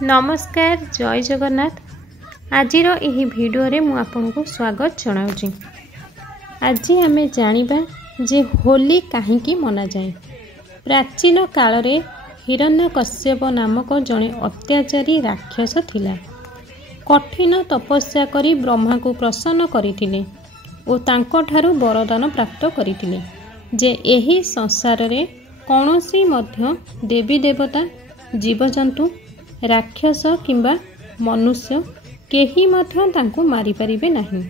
नमस्कार जय जगन्नाथ। आजिर यही वीडियो रे मु आपनको स्वागत जनाऊँ। आज आमे जानिबा जे होली काहींकी मना जाए। प्राचीन काल रे हिरण्यकश्यप नामक जड़े अत्याचारी राक्षस थिला। कठिन तपस्या करी ब्रह्मा को प्रसन्न करथिले ओ तांको ठारू वरदान प्राप्त करथिले जे एही संसार रे कौनसी मध्य देवी देवता जीवजंतु राक्षस किंबा मनुष्य केही मध्य तांको मारी परिबे नहीं।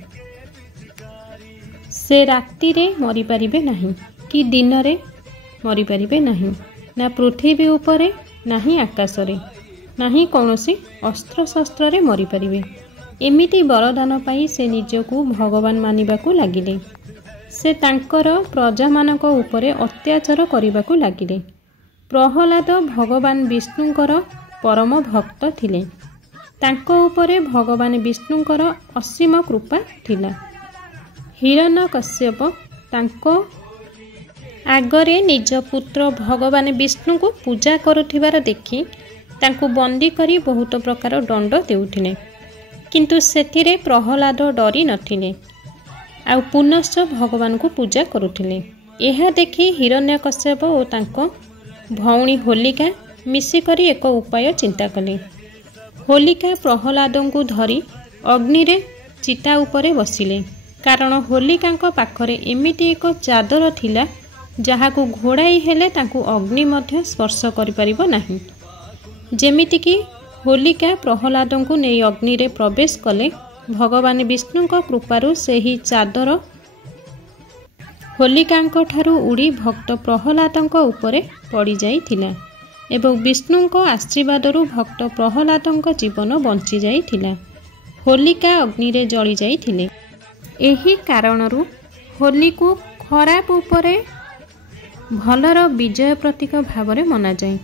से राति रे मरी परिबे नहीं कि दिन रे मरी परिबे नहीं, ना पृथ्वी उपरे नाही आकाश रे नाही कौनसी अस्त्र शस्त्र रे मरी परिबे। एमिति वरदान पाई से निजको भगवान मानिबाकू लागिले। से तांकर प्रजा मानक उपरे अत्याचार करिबाकू लागिले। प्रहलाद भगवान विष्णुंकर परम भक्त थिले। तांको उपरे भगवान विष्णुंकर असीम कृपा थिला। हिरण्यकश्यप तांको आगरे निज पुत्र भगवान विष्णु को पूजा करुथिबार देखि तांको बंदी करी बहुत प्रकार दंड देउथिले, किंतु सेथिरे प्रहलाद डरी नथिले आ पुनश्च भगवान को पूजा करुथिले। एहा देखि हिरण्यकश्यप ओ तांको भौणी होलिका मिसिकरी एक उपाय चिंता कले। होलिका प्रहलाद को धरी अग्नि रे चिता उपरे बसिले, कारण होलिका पाखरे एमिति एक चादर थिला जहा को घोड़ाई हेले तांको अग्नि मध्य स्पर्श करि परिबो नाही। जेमिति कि होलिका प्रहलाद को नै अग्नि रे प्रवेश कले। भगवान विष्णु को कृपारु सेही चादर होलिका ठारू उड़ी भक्त प्रहलाद उपरे पड़ी जाइथिला एवं विष्णु को आशीर्वादरू भक्त प्रहलाद जीवन बंची जाइथिला। होलिका अग्नि रे जली जाइथिले। एही कारणरू होली को खराब उपरे भलर विजय प्रतीक भाव में मना जाए।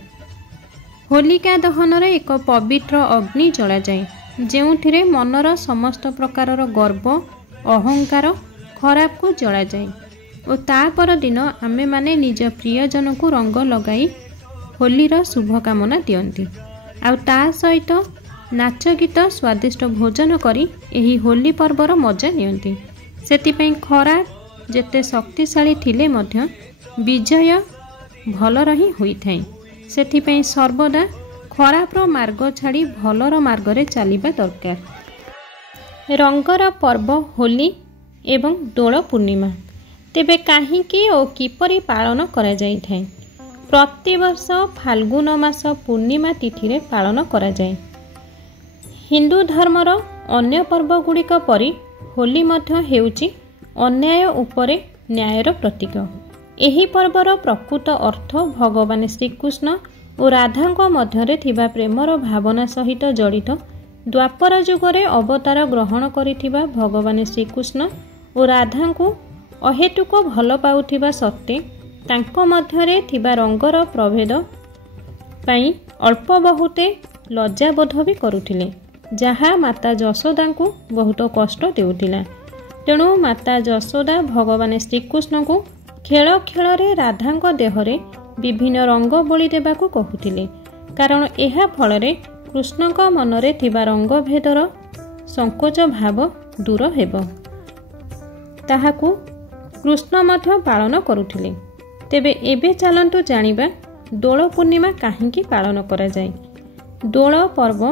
होलिका दहन रे एक पवित्र अग्नि जला जाए, जेउथिरे मनर समस्त प्रकारर गर्व अहंकार खराब को जला जाए और तापर दिन आमे माने निज प्रियजन को रंग लगाई होलीर शुभकामना दियंती। आउ ता सहित नाच गीत स्वादिष्ट भोजन करी एही होली पर्वर मजा नियंती। सेतिपई खराब जेते शक्तिशाली थिले मध्य विजय भलर ही होइथाय। सेतिपई सर्वदा खराबर मार्ग छाड़ी भलर मार्ग रे चलिबा दरकार। रंगर पर्व होली एवं दोल पूर्णिमा तेबे काहींकी ओ किपरि पालन करा जाइथाय। प्रतिवर्ष फाल्गुन मास पूर्णिमा तिथि रे पालन करा जाए। हिंदू धर्मर अन्य पर्व गुड़िक परि होली मध्य हेउची अन्याय उपरे न्यायर प्रतीक। एही पर्वर प्रकृत अर्थ भगवान श्रीकृष्ण और राधा मध्यरे थिबा प्रेमर भावना सहित जड़ित द्वापर जुगरे अवतार ग्रहण करिथिबा भगवान श्रीकृष्ण और राधा को अहेतुक भल पाउथिबा सत्ते तांको मध्यरे थिबा रंगर प्रभेद पाई अल्प बहुते लज्जाबोध भी करुथिले, जहा माता यशोदा को बहुत कष्ट देउथिला। तेणु माता यशोदा भगवान श्रीकृष्ण को खेल खेल रे राधा देहरे विभिन्न रंग बोली देबाकू कहूथिले, कारण एहा फलरे कृष्णक मनरे थिबा रंग भेदर संकोच भाव दूर हेबो। ताहाकू कृष्ण मध्य पालन करुथिले। तेबे एबे चलंतु जानिबा दोल पूर्णिमा काहींकी पालन करा जाए। दोल पर्व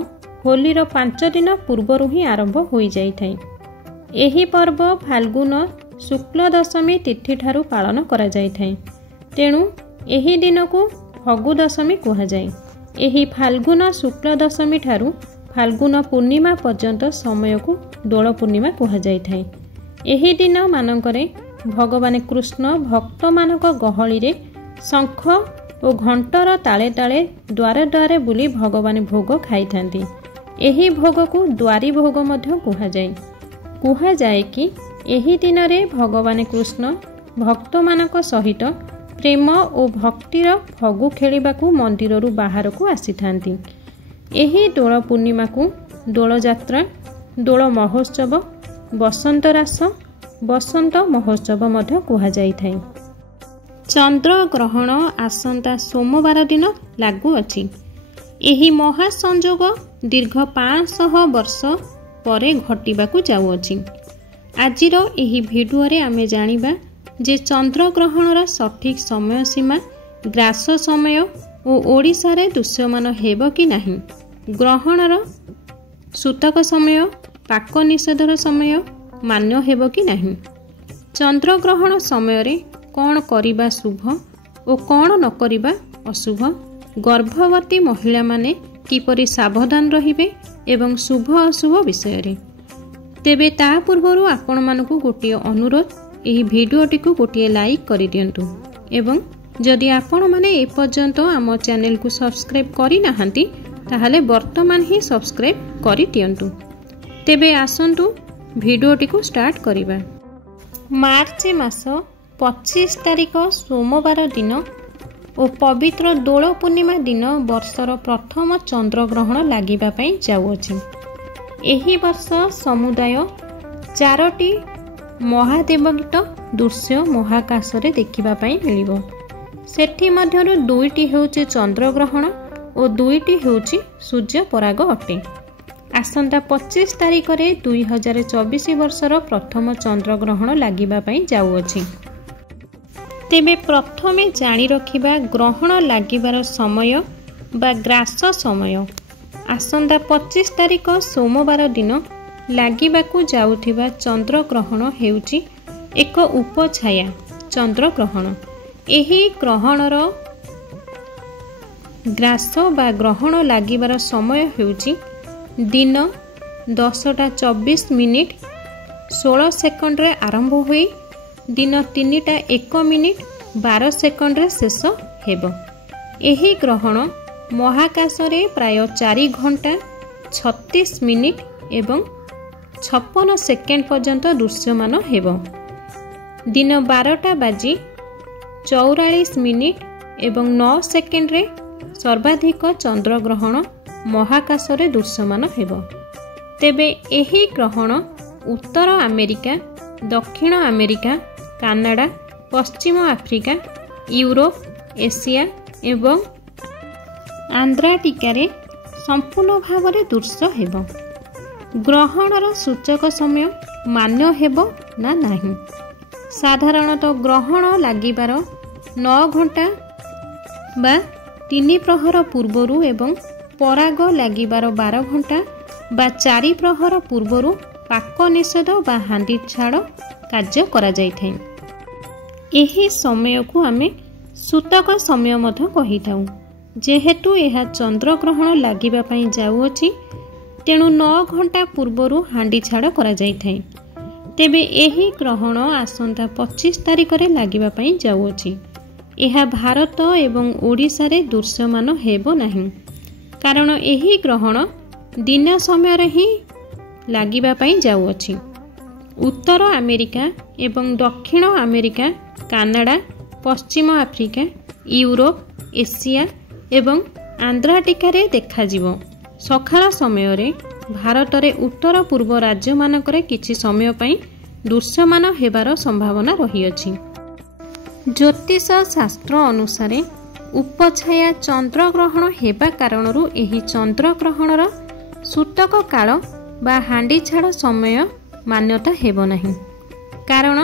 होलीर 5 दिन पूर्वरु ही आरंभ होई जाइथाय। एही पर्व फाल्गुन शुक्ल दशमी तिथि ठारू पालन करा जाइथाय। तेणु एही दिन को फगु दशमी कहा जाए। एही फाल्गुन शुक्ल दशमी ठारू फाल्गुन पूर्णिमा पर्यंत समय को दोल पूर्णिमा कहा जाइथाय। एही दिन मानकरे भगवान कृष्ण भक्त मानक गहली रे शंख और घंटर ताले ताले द्वारे द्वारे बुली भगवान भोग खाई थांती। एही भोग को द्वारी भोग मध्य कुहा जाए कि एही दिन रे भगवान कृष्ण भक्त मानक सहित प्रेम और भक्तिर फगु खेलिबाकू मंदिररू बाहर को आसी थांती। एही दोल पूर्णिमा को दोल जात्रा, दोल महोत्सव, बसंत रास, बसंत महोत्सव मध्य कहा जाइथाय। चंद्र ग्रहण आसंता सोमवार दिन लागू अछि। ଏହି ମହାସଂଯୋଗ ଦୀର୍ଘ 500 ବର୍ଷ ପରେ ଘଟିବାକୁ ଯାଉଅଛି। ଆଜିର ଏହି ଭିଡ଼ିଓରେ ଆମେ ଜାଣିବା ଯେ ଚନ୍ଦ୍ରଗ୍ରହଣର ସଠିକ୍ ସମୟ ସୀମା, ଗ୍ରାସ ସମୟ ଓ ଓଡ଼ିଶାରେ ଦୃଶ୍ୟମାନ ହେବ କି ନାହିଁ, ଗ୍ରହଣର ସୂତକ ସମୟ, ପାକ ନିଷେଧର ସମୟ ମାନ୍ୟ ହେବ କି ନାହିଁ, ଚନ୍ଦ୍ରଗ୍ରହଣ ସମୟରେ କ'ଣ କରିବା ଶୁଭ ଓ କ'ଣ ନ କରିବା ଅଶୁଭ, ଗର୍ଭବତୀ ମହିଳାମାନେ କିପରି ସାବଧାନ ରହିବେ ଏବଂ ଶୁଭ ଅଶୁଭ ବିଷୟରେ। ତେବେ ତା ପୂର୍ବରୁ ଆପଣମାନଙ୍କୁ ଗୋଟିଏ ଅନୁରୋଧ, ଏହି ଭିଡ଼ିଓଟିକୁ ଗୋଟିଏ ଲାଇକ୍ କରିଦିଅନ୍ତୁ ଏବଂ ଯଦି ଆପଣମାନେ ଏପର୍ଯ୍ୟନ୍ତ ଆମ ଚ୍ୟାନେଲକୁ ସବସ୍କ୍ରାଇବ୍ କରିନାହାନ୍ତି ତାହେଲେ ବର୍ତ୍ତମାନ ହିଁ ସବସ୍କ୍ରାଇବ୍ କରିଦିଅନ୍ତୁ। ତେବେ ଆସନ୍ତୁ ଭିଡ଼ିଓଟିକୁ ଷ୍ଟାର୍ଟ କରିବା। ମାର୍ଚ୍ଚ ମାସ 25 ତାରିଖ ସୋମବାର ଦିନ ଓ ପବିତ୍ର ଦୋଳ ପୂର୍ଣ୍ଣିମା ଦିନ ବର୍ଷର ପ୍ରଥମ ଚନ୍ଦ୍ରଗ୍ରହଣ ଲାଗିବା ପାଇଁ ଯାଉଅଛି। ଏହି ବର୍ଷ ସମୁଦାୟ 4ଟି ମହାଦେବଗୀତ ଦୃଶ୍ୟ ମହାକାଶରେ ଦେଖିବା ପାଇଁ ମିଳିବ। ସେଥିମଧ୍ୟରୁ 2ଟି ହେଉଛି ଚନ୍ଦ୍ରଗ୍ରହଣ ଓ 2ଟି ହେଉଛି ସୂର୍ଯ୍ୟପରାଗ ଅଟେ। ଆସନ୍ତା 25 ତାରିଖରେ 2024 ବର୍ଷର ପ୍ରଥମ ଚନ୍ଦ୍ରଗ୍ରହଣ ଲାଗିବା ପାଇଁ ଯାଉଅଛି। ତେବେ ପ୍ରଥମେ ଜାଣି ରଖିବା ଗ୍ରହଣ ଲାଗିବାର ସମୟ ବା ଗ୍ରାସ ସମୟ। ଆସନ୍ତା 25 ତାରିଖ ସୋମବାର ଦିନ ଲାଗିବାକୁ ଯାଉଥିବା ଚନ୍ଦ୍ରଗ୍ରହଣ ହେଉଛି ଏକ ଉପଛାୟା ଚନ୍ଦ୍ରଗ୍ରହଣ। ଏହି ଗ୍ରହଣର ଗ୍ରାସ ବା ଗ୍ରହଣ ଲାଗିବାର ସମୟ ହେଉଛି ଦିନ 10:24 16 ସେକେଣ୍ଡରେ ଆରମ୍ଭ ହୋଇ ଦିନ 3:01 ଶେଷ ହେବ। ଏହି ଗ୍ରହଣ ମହାକାଶରେ ପ୍ରାୟ 4 ଘଣ୍ଟା 36 ମିନିଟ୍ ଏବଂ 56 ସେକେଣ୍ଡ ପର୍ଯ୍ୟନ୍ତ ଦୃଶ୍ୟମାନ ହେବ। ଦିନ 12:44 ଏବଂ 9 ସେକେଣ୍ଡରେ ସର୍ବାଧିକ ଚନ୍ଦ୍ରଗ୍ରହଣ ମହାକାଶରେ ଦୃଶ୍ୟମାନ ହେବ। ତେବେ ଏହି ଗ୍ରହଣ ଉତ୍ତର ଆମେରିକା, ଦକ୍ଷିଣ ଆମେରିକା, କାନାଡ଼ା, ପଶ୍ଚିମ ଆଫ୍ରିକା, ୟୁରୋପ, ଏସିଆ ଏବଂ ଆଣ୍ଟାର୍କଟିକାରେ ସମ୍ପୂର୍ଣ୍ଣ ଭାବରେ ଦୃଶ୍ୟ ହେବ। ଗ୍ରହଣର ସୂଚକ ସମୟ ମାନ୍ୟ ହେବ ନା ନାହିଁ। ସାଧାରଣତଃ ଗ୍ରହଣ ଲାଗିବାର 9 ଘଣ୍ଟା ବା 3 ପ୍ରହର ପୂର୍ବରୁ ଏବଂ ପରାଗ ଲାଗିବାର 12 ଘଣ୍ଟା ବା 4 ପ୍ରହର ପୂର୍ବରୁ ପାକ ନିଷେଧ ବା ହାଣ୍ଡି ଛାଡ଼ କାର୍ଯ୍ୟ କରାଯାଇଥାଏ। ଏହି ସମୟକୁ ଆମେ ସୂତକ ସମୟ ମଧ୍ୟ କହିଥାଉ। ଯେହେତୁ ଏହା ଚନ୍ଦ୍ରଗ୍ରହଣ ଲାଗିବା ପାଇଁ ଯାଉଅଛି ତେଣୁ 9 ଘଣ୍ଟା ପୂର୍ବରୁ ହାଣ୍ଡି ଛାଡ଼ କରାଯାଇଥାଏ। ତେବେ ଏହି ଗ୍ରହଣ ଆସନ୍ତା 25 ତାରିଖରେ ଲାଗିବା ପାଇଁ ଯାଉଅଛି। ଏହା ଭାରତ ଏବଂ ଓଡ଼ିଶାରେ ଦୃଶ୍ୟମାନ ହେବ ନାହିଁ, କାରଣ ଏହି ଗ୍ରହଣ ଦିନ ସମୟରେ ହିଁ ଲାଗିବା ପାଇଁ ଯାଉଅଛି। ଉତ୍ତର ଆମେରିକା ଏବଂ ଦକ୍ଷିଣ ଆମେରିକା, କାନାଡ଼ା, ପଶ୍ଚିମ ଆଫ୍ରିକା, ୟୁରୋପ, ଏସିଆ ଏବଂ ଆଣ୍ଟାର୍କଟିକାରେ ଦେଖାଯିବ। ସକାଳ ସମୟରେ ଭାରତରେ ଉତ୍ତର ପୂର୍ବ ରାଜ୍ୟମାନଙ୍କରେ କିଛି ସମୟ ପାଇଁ ଦୃଶ୍ୟମାନ ହେବାର ସମ୍ଭାବନା ରହିଅଛି। ଜ୍ୟୋତିଷ ଶାସ୍ତ୍ର ଅନୁସାରେ ଉପଛାୟା ଚନ୍ଦ୍ରଗ୍ରହଣ ହେବା କାରଣରୁ ଏହି ଚନ୍ଦ୍ରଗ୍ରହଣର ସୂତକ କାଳ ବା ହାଣ୍ଡି ଛାଡ଼ ସମୟ ମାନ୍ୟତା ହେବ ନାହିଁ, କାରଣ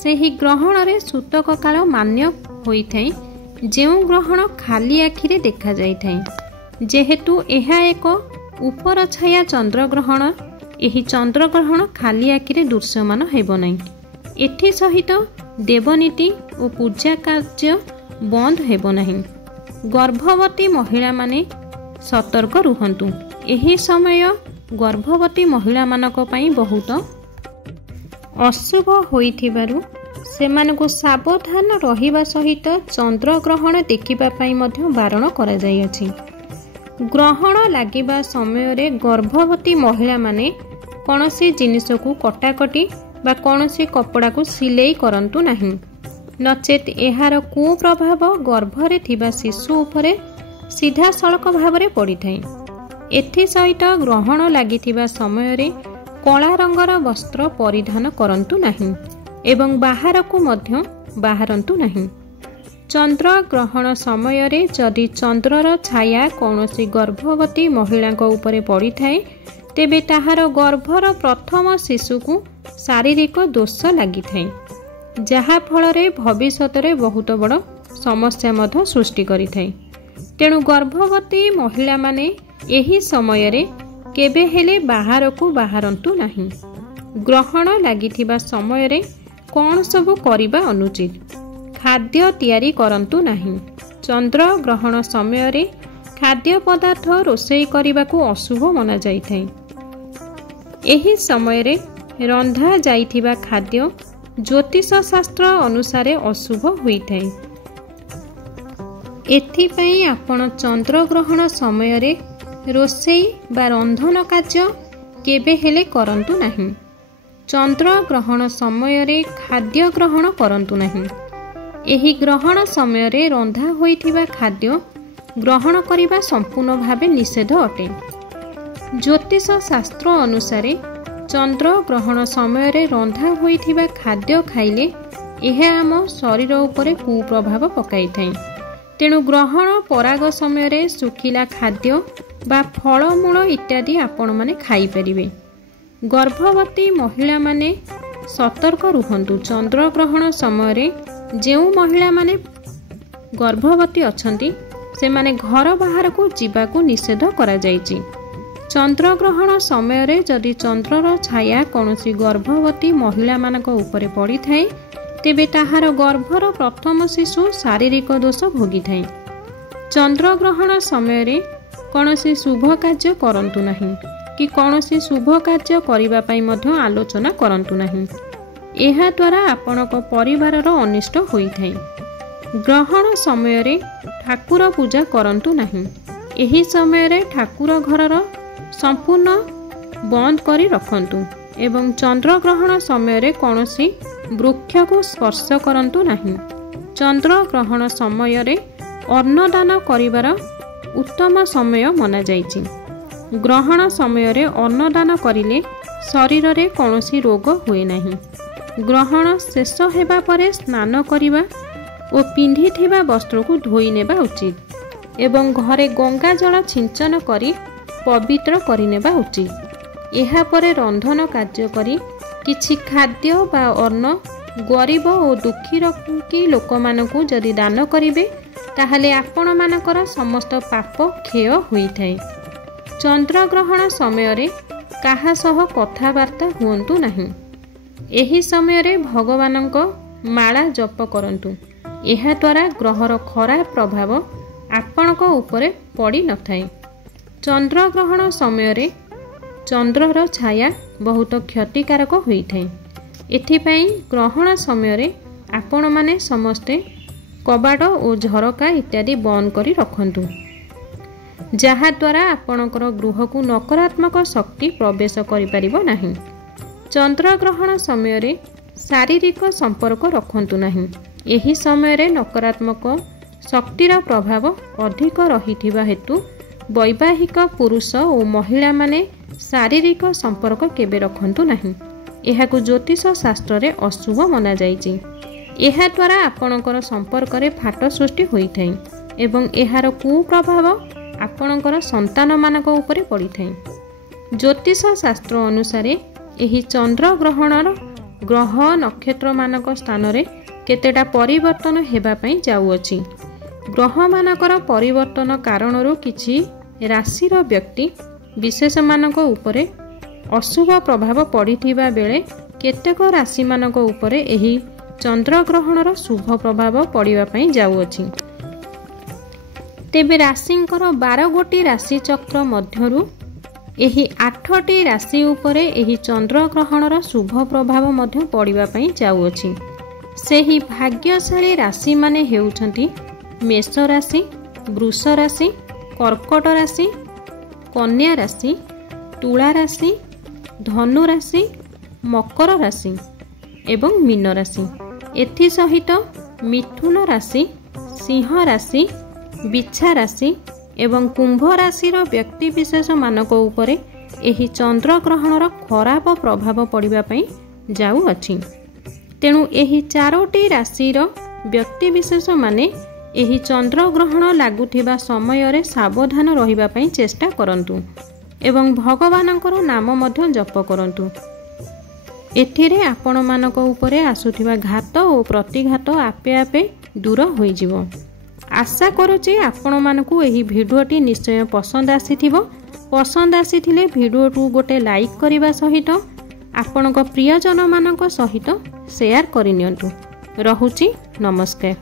ସେହି ଗ୍ରହଣରେ ସୂତକ କାଳ ମାନ୍ୟ ହୋଇଥାଏ ଯେଉଁ ଗ୍ରହଣ ଖାଲି ଆଖିରେ ଦେଖାଯାଇଥାଏ। ଯେହେତୁ ଏହା ଏକ ଉପରଛାୟା ଚନ୍ଦ୍ରଗ୍ରହଣ, ଏହି ଚନ୍ଦ୍ରଗ୍ରହଣ ଖାଲି ଆଖିରେ ଦୃଶ୍ୟମାନ ହେବ ନାହିଁ। ଏଥିସହିତ ଦେବନୀତି ଓ ପୂଜା କାର୍ଯ୍ୟ ବନ୍ଦ ହେବ ନାହିଁ। ଗର୍ଭବତୀ ମହିଳାମାନେ ସତର୍କ ରୁହନ୍ତୁ। ଏହି ସମୟ ଗର୍ଭବତୀ ମହିଳାମାନଙ୍କ ପାଇଁ ବହୁତ ଅଶୁଭ ହୋଇଥିବାରୁ ସେମାନଙ୍କୁ ସାବଧାନ ରହିବା ସହିତ ଚନ୍ଦ୍ରଗ୍ରହଣ ଦେଖିବା ପାଇଁ ମଧ୍ୟ ବାରଣ କରାଯାଇଅଛି। ଗ୍ରହଣ ଲାଗିବା ସମୟରେ ଗର୍ଭବତୀ ମହିଳାମାନେ କୌଣସି ଜିନିଷକୁ କଟାକଟି ବା କୌଣସି କପଡ଼ାକୁ ସିଲେଇ କରନ୍ତୁ ନାହିଁ, ନଚେତ୍ ଏହାର କୁପ୍ରଭାବ ଗର୍ଭରେ ଥିବା ଶିଶୁ ଉପରେ ସିଧାସଳଖ ଭାବରେ ପଡ଼ିଥାଏ। ଏଥିସହିତ ଗ୍ରହଣ ଲାଗିଥିବା ସମୟରେ କଳା ରଙ୍ଗର ବସ୍ତ୍ର ପରିଧାନ କରନ୍ତୁ ନାହିଁ ଏବଂ ବାହାରକୁ ମଧ୍ୟ ବାହାରନ୍ତୁ ନାହିଁ। ଚନ୍ଦ୍ରଗ୍ରହଣ ସମୟରେ ଯଦି ଚନ୍ଦ୍ରର ଛାୟା କୌଣସି ଗର୍ଭବତୀ ମହିଳାଙ୍କ ଉପରେ ପଡ଼ିଥାଏ ତେବେ ତାହାର ଗର୍ଭର ପ୍ରଥମ ଶିଶୁକୁ ଶାରୀରିକ ଦୋଷ ଲାଗିଥାଏ, ଯାହାଫଳରେ ଭବିଷ୍ୟତରେ ବହୁତ ବଡ଼ ସମସ୍ୟା ମଧ୍ୟ ସୃଷ୍ଟି କରିଥାଏ। ତେଣୁ ଗର୍ଭବତୀ ମହିଳାମାନେ ଏହି ସମୟରେ କେବେ ହେଲେ ବାହାରକୁ ବାହାରନ୍ତୁ ନାହିଁ। ଗ୍ରହଣ ଲାଗିଥିବା ସମୟରେ କ'ଣ ସବୁ କରିବା ଅନୁଚିତ? ଖାଦ୍ୟ ତିଆରି କରନ୍ତୁ ନାହିଁ। ଚନ୍ଦ୍ରଗ୍ରହଣ ସମୟରେ ଖାଦ୍ୟ ପଦାର୍ଥ ରୋଷେଇ କରିବାକୁ ଅଶୁଭ ମନାଯାଇଥାଏ। ଏହି ସମୟରେ ରନ୍ଧା ଯାଇଥିବା ଖାଦ୍ୟ ଜ୍ୟୋତିଷ ଶାସ୍ତ୍ର ଅନୁସାରେ ଅଶୁଭ ହୋଇଥାଏ। ଏଥିପାଇଁ ଆପଣ ଚନ୍ଦ୍ରଗ୍ରହଣ ସମୟରେ ରୋଷେଇ ବା ରନ୍ଧନ କାର୍ଯ୍ୟ କେବେ ହେଲେ କରନ୍ତୁ ନାହିଁ। ଚନ୍ଦ୍ରଗ୍ରହଣ ସମୟରେ ଖାଦ୍ୟ ଗ୍ରହଣ କରନ୍ତୁ ନାହିଁ। ଏହି ଗ୍ରହଣ ସମୟରେ ରନ୍ଧା ହୋଇଥିବା ଖାଦ୍ୟ ଗ୍ରହଣ କରିବା ସମ୍ପୂର୍ଣ୍ଣ ଭାବେ ନିଷେଧ ଅଟେ। ଜ୍ୟୋତିଷ ଶାସ୍ତ୍ର ଅନୁସାରେ ଚନ୍ଦ୍ରଗ୍ରହଣ ସମୟରେ ରନ୍ଧା ହୋଇଥିବା ଖାଦ୍ୟ ଖାଇଲେ ଏହା ଆମ ଶରୀର ଉପରେ କୁପ୍ରଭାବ ପକାଇଥାଏ। ତେଣୁ ଗ୍ରହଣ ପରାଗ ସମୟରେ ଶୁଖିଲା ଖାଦ୍ୟ ବା ଫଳମୂଳ ଇତ୍ୟାଦି ଆପଣମାନେ ଖାଇପାରିବେ। ଗର୍ଭବତୀ ମହିଳାମାନେ ସତର୍କ ରୁହନ୍ତୁ। ଚନ୍ଦ୍ରଗ୍ରହଣ ସମୟରେ ଯେଉଁ ମହିଳାମାନେ ଗର୍ଭବତୀ ଅଛନ୍ତି ସେମାନେ ଘର ବାହାରକୁ ଯିବାକୁ ନିଷେଧ କରାଯାଇଛି। ଚନ୍ଦ୍ରଗ୍ରହଣ ସମୟରେ ଯଦି ଚନ୍ଦ୍ରର ଛାୟା କୌଣସି ଗର୍ଭବତୀ ମହିଳାମାନଙ୍କ ଉପରେ ପଡ଼ିଥାଏ ତେବେ ତାହାର ଗର୍ଭର ପ୍ରଥମ ଶିଶୁ ଶାରୀରିକ ଦୋଷ ଭୋଗିଥାଏ। ଚନ୍ଦ୍ରଗ୍ରହଣ ସମୟରେ କୌଣସି ଶୁଭ କାର୍ଯ୍ୟ କରନ୍ତୁ ନାହିଁ କି କୌଣସି ଶୁଭ କାର୍ଯ୍ୟ କରିବା ପାଇଁ ମଧ୍ୟ ଆଲୋଚନା କରନ୍ତୁ ନାହିଁ। ଏହାଦ୍ୱାରା ଆପଣଙ୍କ ପରିବାରର ଅନିଷ୍ଟ ହୋଇଥାଏ। ଗ୍ରହଣ ସମୟରେ ଠାକୁର ପୂଜା କରନ୍ତୁ ନାହିଁ। ଏହି ସମୟରେ ଠାକୁର ଘରର ସମ୍ପୂର୍ଣ୍ଣ ବନ୍ଦ କରି ରଖନ୍ତୁ ଏବଂ ଚନ୍ଦ୍ରଗ୍ରହଣ ସମୟରେ କୌଣସି ବୃକ୍ଷକୁ ସ୍ପର୍ଶ କରନ୍ତୁ ନାହିଁ। ଚନ୍ଦ୍ରଗ୍ରହଣ ସମୟରେ ଅନ୍ନଦାନ କରିବାର ଉତ୍ତମ ସମୟ ମନାଯାଇଛି। ଗ୍ରହଣ ସମୟରେ ଅନ୍ନଦାନ କରିଲେ ଶରୀରରେ କୌଣସି ରୋଗ ହୁଏ ନାହିଁ। ଗ୍ରହଣ ଶେଷ ହେବା ପରେ ସ୍ନାନ କରିବା ଓ ପିନ୍ଧିଥିବା ବସ୍ତ୍ରକୁ ଧୋଇ ନେବା ଉଚିତ ଏବଂ ଘରେ ଗଙ୍ଗା ଜଳ ଛିଞ୍ଚନ କରି ପବିତ୍ର କରିନେବା ଉଚିତ। ଏହାପରେ ରନ୍ଧନ କାର୍ଯ୍ୟ କରି କିଛି ଖାଦ୍ୟ ବା ଅନ୍ନ ଗରିବ ଓ ଦୁଃଖୀ ଲୋକମାନଙ୍କୁ ଯଦି ଦାନ କରିବେ ତାହେଲେ ଆପଣମାନଙ୍କର ସମସ୍ତ ପାପ କ୍ଷୟ ହୋଇଥାଏ। ଚନ୍ଦ୍ରଗ୍ରହଣ ସମୟରେ କାହା ସହ କଥାବାର୍ତ୍ତା ହୁଅନ୍ତୁ ନାହିଁ। ଏହି ସମୟରେ ଭଗବାନଙ୍କ ମାଳା ଜପ କରନ୍ତୁ। ଏହାଦ୍ୱାରା ଗ୍ରହର ଖରାପ ପ୍ରଭାବ ଆପଣଙ୍କ ଉପରେ ପଡ଼ିନଥାଏ। ଚନ୍ଦ୍ରଗ୍ରହଣ ସମୟରେ ଚନ୍ଦ୍ରର ଛାୟା ବହୁତ କ୍ଷତିକାରକ ହୋଇଥାଏ। ଏଥିପାଇଁ ଗ୍ରହଣ ସମୟରେ ଆପଣମାନେ ସମସ୍ତେ କବାଟ ଓ ଝରକା ଇତ୍ୟାଦି ବନ୍ଦ କରି ରଖନ୍ତୁ, ଯାହାଦ୍ୱାରା ଆପଣଙ୍କର ଗୃହକୁ ନକାରାତ୍ମକ ଶକ୍ତି ପ୍ରବେଶ କରିପାରିବ ନାହିଁ। ଚନ୍ଦ୍ରଗ୍ରହଣ ସମୟରେ ଶାରୀରିକ ସମ୍ପର୍କ ରଖନ୍ତୁ ନାହିଁ। ଏହି ସମୟରେ ନକାରାତ୍ମକ ଶକ୍ତିର ପ୍ରଭାବ ଅଧିକ ରହିଥିବା ହେତୁ ବୈବାହିକ ପୁରୁଷ ଓ ମହିଳାମାନେ ଶାରୀରିକ ସମ୍ପର୍କ କେବେ ରଖନ୍ତୁ ନାହିଁ। ଏହାକୁ ଜ୍ୟୋତିଷ ଶାସ୍ତ୍ରରେ ଅଶୁଭ ମନାଯାଇଛି। ଏହାଦ୍ୱାରା ଆପଣଙ୍କର ସମ୍ପର୍କରେ ଫାଟ ସୃଷ୍ଟି ହୋଇଥାଏ ଏବଂ ଏହାର କୁପ୍ରଭାବ ଆପଣଙ୍କର ସନ୍ତାନମାନଙ୍କ ଉପରେ ପଡ଼ିଥାଏ। ଜ୍ୟୋତିଷ ଶାସ୍ତ୍ର ଅନୁସାରେ ଏହି ଚନ୍ଦ୍ରଗ୍ରହଣର ଗ୍ରହ ନକ୍ଷତ୍ରମାନଙ୍କ ସ୍ଥାନରେ କେତେଟା ପରିବର୍ତ୍ତନ ହେବା ପାଇଁ ଯାଉଅଛି। ଗ୍ରହମାନଙ୍କର ପରିବର୍ତ୍ତନ କାରଣରୁ କିଛି ରାଶିର ବ୍ୟକ୍ତି ବିଶେଷମାନଙ୍କ ଉପରେ ଅଶୁଭ ପ୍ରଭାବ ପଡ଼ିଥିବା ବେଳେ କେତେକ ରାଶିମାନଙ୍କ ଉପରେ ଏହି ଚନ୍ଦ୍ରଗ୍ରହଣର ଶୁଭ ପ୍ରଭାବ ପଡ଼ିବା ପାଇଁ ଯାଉଅଛି। ତେବେ ରାଶିଙ୍କର 12 ଗୋଟି ରାଶିଚକ୍ର ମଧ୍ୟରୁ ଏହି 8ଟି ରାଶି ଉପରେ ଏହି ଚନ୍ଦ୍ରଗ୍ରହଣର ଶୁଭ ପ୍ରଭାବ ମଧ୍ୟ ପଡ଼ିବା ପାଇଁ ଯାଉଅଛି। ସେହି ଭାଗ୍ୟଶାଳୀ ରାଶିମାନେ ହେଉଛନ୍ତି ମେଷ ରାଶି, ବୃଷ ରାଶି, କର୍କଟ ରାଶି, କନ୍ୟା ରାଶି, ତୁଳା ରାଶି, ଧନୁ ରାଶି, ମକର ରାଶି ଏବଂ ମୀନ ରାଶି। ଏଥିସହିତ ମିଥୁନ ରାଶି, ସିଂହ ରାଶି, ବିଛା ରାଶି ଏବଂ କୁମ୍ଭ ରାଶିର ବ୍ୟକ୍ତିବିଶେଷମାନଙ୍କ ଉପରେ ଏହି ଚନ୍ଦ୍ରଗ୍ରହଣର ଖରାପ ପ୍ରଭାବ ପଡ଼ିବା ପାଇଁ ଯାଉଅଛି। ତେଣୁ ଏହି 4ଟି ରାଶିର ବ୍ୟକ୍ତିବିଶେଷ ମାନେ ଏହି ଚନ୍ଦ୍ରଗ୍ରହଣ ଲାଗୁଥିବା ସମୟରେ ସାବଧାନ ରହିବା ପାଇଁ ଚେଷ୍ଟା କରନ୍ତୁ ଏବଂ ଭଗବାନଙ୍କର ନାମ ମଧ୍ୟ ଜପ କରନ୍ତୁ। ଏଥିରେ ଆପଣମାନଙ୍କ ଉପରେ ଆସୁଥିବା ଘାତ ଓ ପ୍ରତିଘାତ ଆପେ ଆପେ ଦୂର ହୋଇଯିବ। ଆଶା କରୁଛି ଆପଣମାନଙ୍କୁ ଏହି ଭିଡ଼ିଓଟି ନିଶ୍ଚୟ ପସନ୍ଦ ଆସିଥିବ। ପସନ୍ଦ ଆସିଥିଲେ ଭିଡ଼ିଓକୁ ଗୋଟେ ଲାଇକ୍ କରିବା ସହିତ ଆପଣଙ୍କ ପ୍ରିୟଜନମାନଙ୍କ ସହିତ ସେୟାର କରିନିଅନ୍ତୁ। ରହୁଛି, ନମସ୍କାର।